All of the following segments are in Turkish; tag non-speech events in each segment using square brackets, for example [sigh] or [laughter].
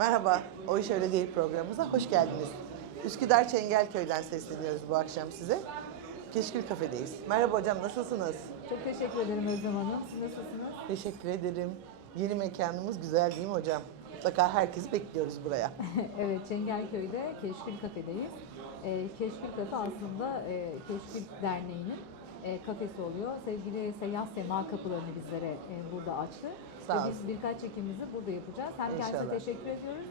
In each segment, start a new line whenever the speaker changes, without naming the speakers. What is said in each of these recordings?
Merhaba, O İş Öyle Değil programımıza hoş geldiniz. Üsküdar Çengelköy'den sesleniyoruz bu akşam size. Keşkül Kafe'deyiz. Merhaba hocam, nasılsınız?
Çok teşekkür ederim Özlem Hanım. Siz nasılsınız?
Teşekkür ederim. Yeni mekanımız güzel değil mi hocam? Mutlaka herkesi bekliyoruz buraya. [laughs]
evet, Çengelköy'de Keşkül Kafe'deyiz. Ee, Keşkül Kafe aslında e, Keşkül Derneği'nin e, kafesi oluyor. Sevgili Seyyah Sema kapılarını bizlere e, burada açtı. Ve biz birkaç çekimimizi burada yapacağız. Hem kendisine teşekkür ediyoruz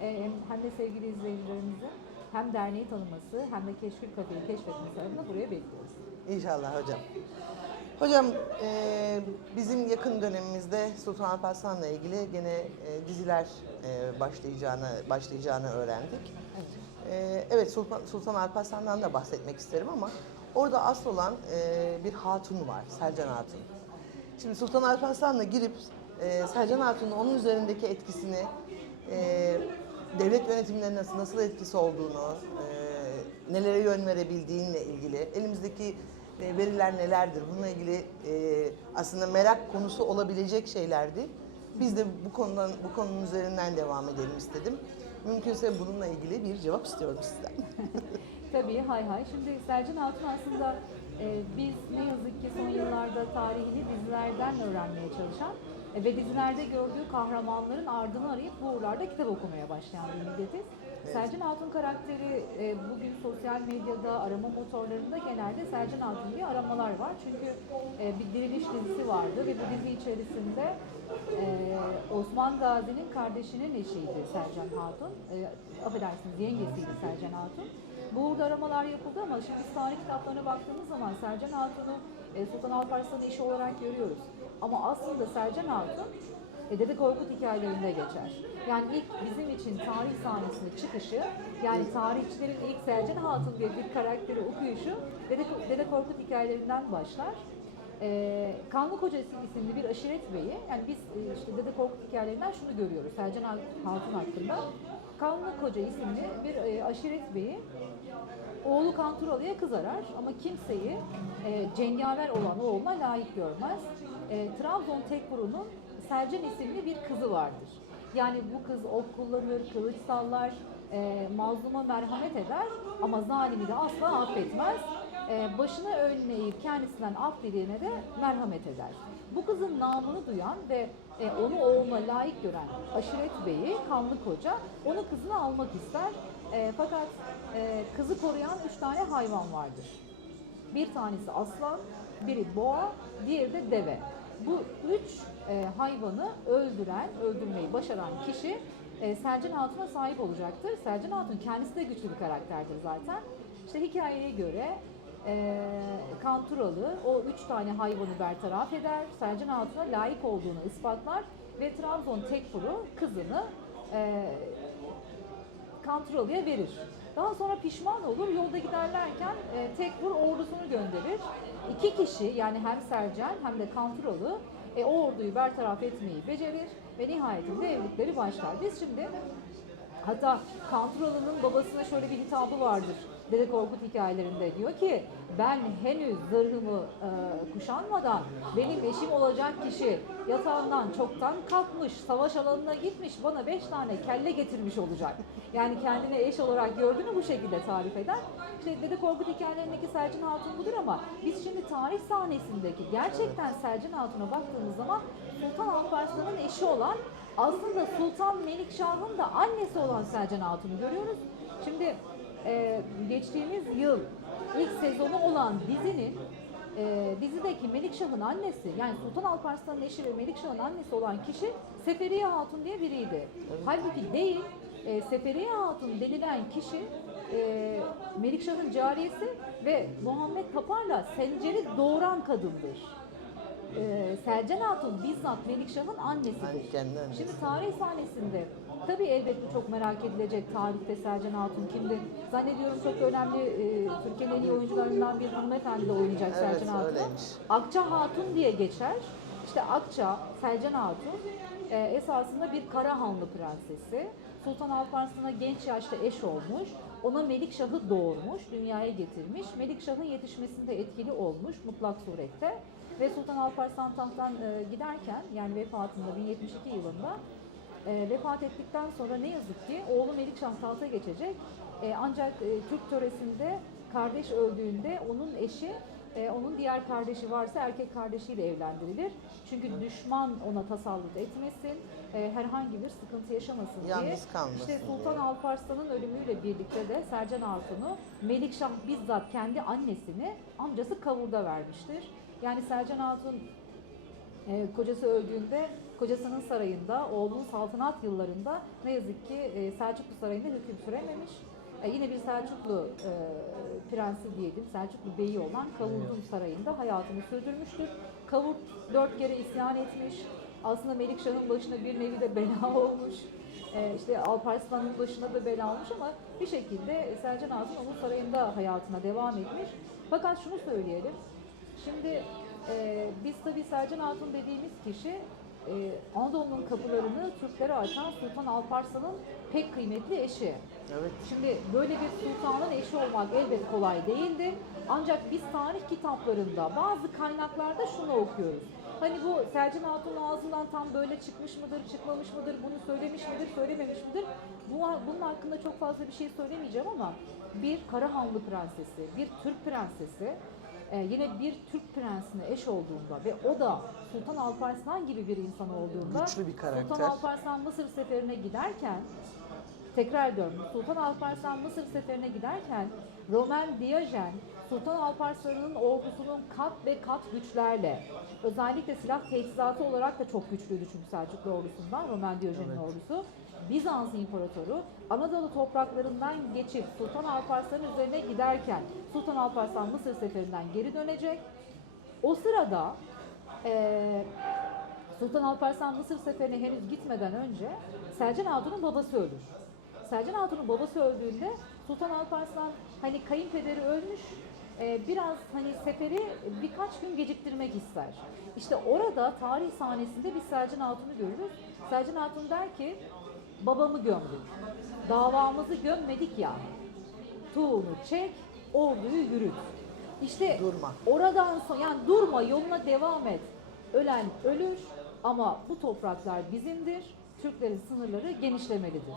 e, hem- de sevgili izleyicilerimizin hem derneği tanıması hem de Keşkül Kafe'yi keşfetmesi adına buraya bekliyoruz.
İnşallah hocam. Hocam e, bizim yakın dönemimizde Sultan Alparslan'la ilgili gene e, diziler e, başlayacağını başlayacağını öğrendik. E, evet Sultan, Sultan Alparslan'dan da bahsetmek isterim ama orada asıl olan e, bir hatun var, Sercan Hatun. Şimdi Sultan Alparslan'la girip e, Sercan Hatun'un onun üzerindeki etkisini, e, devlet yönetimlerine nasıl, nasıl etkisi olduğunu, e, nelere yön verebildiğinle ilgili, elimizdeki e, veriler nelerdir, bununla ilgili e, aslında merak konusu olabilecek şeylerdi. Biz de bu konudan bu konunun üzerinden devam edelim istedim. Mümkünse bununla ilgili bir cevap istiyorum sizden. [laughs]
Tabii hay hay. Şimdi Selcan Hatun aslında e, biz ne yazık ki son yıllarda tarihini dizilerden öğrenmeye çalışan ve dizilerde gördüğü kahramanların ardını arayıp bu uğurlarda kitap okumaya başlayan bir milletiz. Selcan Hatun karakteri e, bugün sosyal medyada arama motorlarında genelde Selcan Hatun diye aramalar var. Çünkü e, bir diriliş dizisi vardı ve bu dizi içerisinde e, Osman Gazi'nin kardeşinin eşiydi Selcan Hatun. E, affedersiniz yengesiydi Selcan Hatun. Bu uğurda aramalar yapıldı ama şimdi tarih kitaplarına baktığımız zaman Sercan Hatun'u e, Sultan Alparslan'ın eşi olarak görüyoruz. Ama aslında Sercan Hatun e, Dede Korkut hikayelerinde geçer. Yani ilk bizim için tarih sahnesine çıkışı, yani tarihçilerin ilk Sercan Hatun diye bir karakteri okuyuşu Dede, Dede Korkut hikayelerinden başlar. Ee, Kanlı Koca isimli bir aşiret beyi, yani biz e, işte Dede Korkut hikayelerinden şunu görüyoruz Sercan Hatun hakkında. Kanlı Koca isimli bir e, aşiret beyi oğlu Kanturalı'ya kız arar ama kimseyi e, cengaver olan oğluna layık görmez. E, Trabzon Tekfuru'nun Selcan isimli bir kızı vardır. Yani bu kız ok kullanır, kılıç sallar, e, mazluma merhamet eder ama zalimi de asla affetmez. E, başına önüne eğip kendisinden af dileyene de merhamet eder. Bu kızın namını duyan ve e, onu oğluna layık gören aşiret beyi, kanlı koca, onu kızına almak ister. E, fakat e, kızı koruyan üç tane hayvan vardır. Bir tanesi aslan, biri boğa, diğeri de deve. Bu üç e, hayvanı öldüren, öldürmeyi başaran kişi e, Selcan Hatun'a sahip olacaktır. Selcan Hatun kendisi de güçlü bir karakterdir zaten. İşte hikayeye göre e, Kanturalı o üç tane hayvanı bertaraf eder. Selcan Hatun'a layık olduğunu ispatlar ve Trabzon Tekfur'u kızını e, Kanturalı'ya verir. Daha sonra pişman olur. Yolda giderlerken e, Tekfur ordusunu gönderir. İki kişi yani hem Sercan hem de Kanturalı e, o orduyu bertaraf etmeyi becerir ve nihayetinde evlilikleri başlar. Biz şimdi Hatta Kanturalı'nın babasına şöyle bir hitabı vardır. Dede Korkut hikayelerinde diyor ki ben henüz zırhımı e, kuşanmadan benim eşim olacak kişi yatağından çoktan kalkmış, savaş alanına gitmiş, bana beş tane kelle getirmiş olacak. Yani kendine eş olarak gördüğünü bu şekilde tarif eder. İşte Dede Korkut hikayelerindeki Selcan Hatun budur ama biz şimdi tarih sahnesindeki gerçekten Selcan Hatun'a baktığımız zaman Sultan Alparslan'ın eşi olan aslında Sultan Melikşah'ın da annesi olan Selcan Hatun'u görüyoruz. Şimdi e, geçtiğimiz yıl ilk sezonu olan dizinin e, dizideki Melikşah'ın annesi yani Sultan Alparslan'ın eşi ve Melikşah'ın annesi olan kişi Seferiye Hatun diye biriydi. Halbuki değil e, Seferiye Hatun denilen kişi e, Melikşah'ın cariyesi ve Muhammed Tapar'la Sencer'i doğuran kadındır e, Selcan Hatun bizzat Melikşah'ın annesidir. Şimdi tarih sahnesinde tabii elbette çok merak edilecek tarihte Selcan Hatun kimdi? Zannediyorum çok önemli e, Türkiye'nin en iyi oyuncularından bir hanımefendi de oynayacak
Evet,
Selcan Hatun. Akça Hatun diye geçer. İşte Akça, Selcan Hatun e, esasında bir Karahanlı prensesi. Sultan Alparslan'a genç yaşta eş olmuş. Ona Melikşah'ı doğurmuş, dünyaya getirmiş. Melikşah'ın yetişmesinde etkili olmuş mutlak surette. Ve Sultan Alparslan tahttan e, giderken yani vefatında 1072 yılında e, vefat ettikten sonra ne yazık ki oğlu Melikşah tahta geçecek. E, ancak e, Türk töresinde kardeş öldüğünde onun eşi e, onun diğer kardeşi varsa erkek kardeşiyle evlendirilir. Çünkü düşman ona tasallut etmesin, e, herhangi bir sıkıntı yaşamasın diye.
Yalnız kalmasın
İşte
diye.
Sultan Alparslan'ın ölümüyle birlikte de Sercan Hatun'u Melikşah bizzat kendi annesini amcası kavurda vermiştir. Yani Sercan Hatun e, kocası öldüğünde kocasının sarayında, oğlunun saltanat yıllarında ne yazık ki e, Selçuklu Sarayı'nda hüküm sürememiş. E, yine bir Selçuklu e, prensi diyelim, Selçuklu beyi olan Kavurdun Sarayı'nda hayatını sürdürmüştür. Kavurt dört kere isyan etmiş. Aslında Melikşah'ın başına bir nevi de bela [laughs] olmuş. E, işte Alparslan'ın başına da bela olmuş ama bir şekilde Selcan Hatun onun sarayında hayatına devam etmiş. Fakat şunu söyleyelim, Şimdi e, biz tabii Selcan Hatun dediğimiz kişi e, Anadolu'nun kapılarını Türklere açan Sultan Alparslan'ın pek kıymetli eşi.
Evet.
Şimdi böyle bir sultanın eşi olmak elbet kolay değildir. Ancak biz tarih kitaplarında bazı kaynaklarda şunu okuyoruz. Hani bu Selcan Hatun'un ağzından tam böyle çıkmış mıdır, çıkmamış mıdır, bunu söylemiş midir, söylememiş midir? Bu, bunun hakkında çok fazla bir şey söylemeyeceğim ama bir Karahanlı prensesi, bir Türk prensesi ee, yine bir Türk prensine eş olduğunda ve o da Sultan Alparslan gibi bir insan olduğunda
Güçlü bir karakter.
Sultan Alparslan Mısır seferine giderken tekrar diyorum Sultan Alparslan Mısır seferine giderken Roman Diyojen Sultan Alparslan'ın ordusunun kat ve kat güçlerle özellikle silah teçhizatı olarak da çok güçlüydü çünkü Selçuklu ordusundan Roman Diyojen'in
Evet.
ordusu. Bizans İmparatoru Anadolu topraklarından geçip Sultan Alparslan'ın üzerine giderken Sultan Alparslan Mısır seferinden geri dönecek. O sırada eee Sultan Alparslan Mısır seferine henüz gitmeden önce Selcan Hatun'un babası ölür. Selcan Hatun'un babası öldüğünde Sultan Alparslan hani kayınpederi ölmüş e, biraz hani seferi birkaç gün geciktirmek ister. İşte orada tarih sahnesinde biz Selcan Hatun'u görürüz. Selcan Hatun der ki babamı gömdük. Davamızı gömmedik ya. Tuğunu çek, orduyu yürüt. İşte
Durma.
oradan sonra yani durma yoluna devam et. Ölen ölür ama bu topraklar bizimdir. Türklerin sınırları genişlemelidir.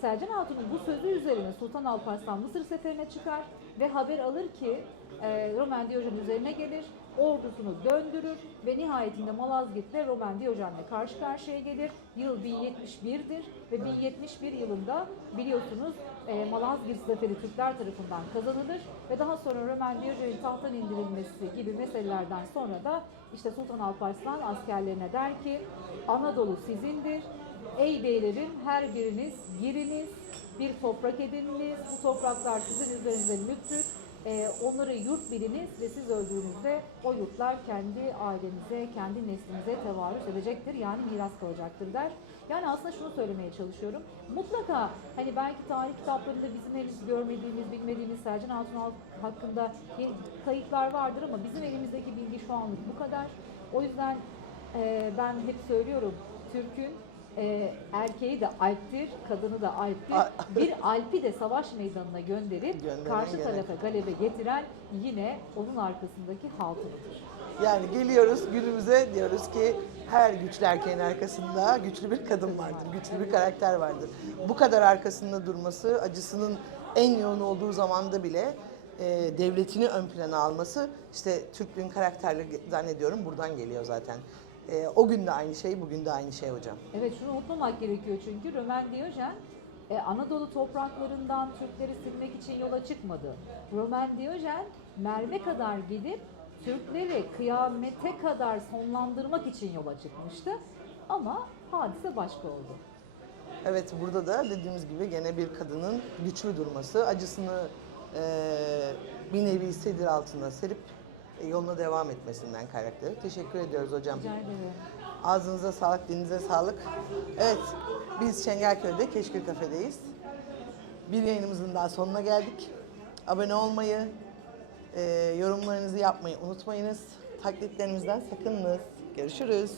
Selcan Hatun'un bu sözü üzerine Sultan Alparslan Mısır seferine çıkar ve haber alır ki e, Roman Diyojen üzerine gelir, ordusunu döndürür ve nihayetinde Malazgirt'te Roman Diyojen'le karşı karşıya gelir. Yıl 1071'dir ve 1071 yılında biliyorsunuz e, Malazgirt zaferi Türkler tarafından kazanılır ve daha sonra Roman Diyojen'in tahttan indirilmesi gibi meselelerden sonra da işte Sultan Alparslan askerlerine der ki Anadolu sizindir. Ey beylerim her biriniz giriniz, bir toprak edininiz. Bu topraklar sizin üzerinize mülktür. Ee, onları yurt biliniz ve siz öldüğünüzde o yurtlar kendi ailenize, kendi neslinize tevarüz edecektir. Yani miras kalacaktır der. Yani aslında şunu söylemeye çalışıyorum. Mutlaka hani belki tarih kitaplarında bizim henüz görmediğimiz, bilmediğimiz Selcan Hatun Al- hakkında kayıtlar vardır ama bizim elimizdeki bilgi şu anlık bu kadar. O yüzden e, ben hep söylüyorum Türk'ün e, erkeği de alptir, kadını da alptir. [laughs] Bir alpi de savaş meydanına gönderip
Gönderen
karşı
gene.
tarafa galebe getiren yine onun arkasındaki hatun'udur.
Yani geliyoruz günümüze diyoruz ki her güçlü erkeğin arkasında güçlü bir kadın vardır, güçlü bir karakter vardır. Bu kadar arkasında durması, acısının en yoğun olduğu zamanda bile e, devletini ön plana alması işte Türklüğün karakterli zannediyorum buradan geliyor zaten. E, o gün de aynı şey, bugün de aynı şey hocam.
Evet şunu unutmamak gerekiyor çünkü Roman Diyojen e, Anadolu topraklarından Türkleri silmek için yola çıkmadı. Roman Diyojen Merve kadar gidip Türkleri kıyamete kadar sonlandırmak için yola çıkmıştı. Ama hadise başka oldu.
Evet burada da dediğimiz gibi gene bir kadının güçlü durması, acısını e, bir nevi sedir altına serip yoluna devam etmesinden kaynaklı. Teşekkür ediyoruz hocam.
Rica ederim.
Ağzınıza sağlık, dilinize sağlık. Evet, biz Çengelköy'de Keşkül Kafe'deyiz. Bir yayınımızın daha sonuna geldik. Abone olmayı, e, yorumlarınızı yapmayı unutmayınız. Taklitlerimizden sakınınız. Görüşürüz.